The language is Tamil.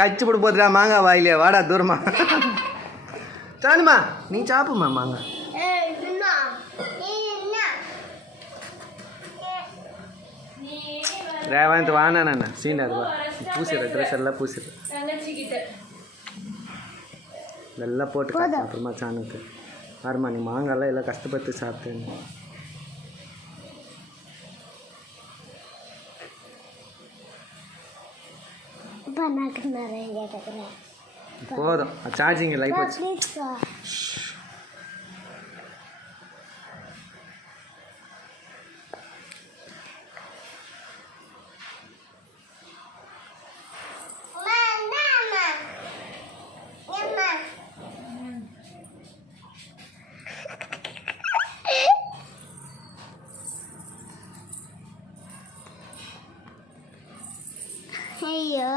கச்சு போட்டு போதுடா மாங்காய் வாயிலே வாடா தூரமா சாலுமா நீ சாப்பிடுமா மாங்காய் ரேவந்த் வாண்ணா சீண்டாது பூசிடுற ட்ரெஸ் எல்லாம் பூசிடு எல்லாம் போட்டு அப்புறமா சாணுக்கு ஆறுமா நீ மாங்காய்லாம் எல்லாம் கஷ்டப்பட்டு சாப்பிட்டேன்னு போதும் சார்ஜிங் லைஃப் வச்சு ஐயோ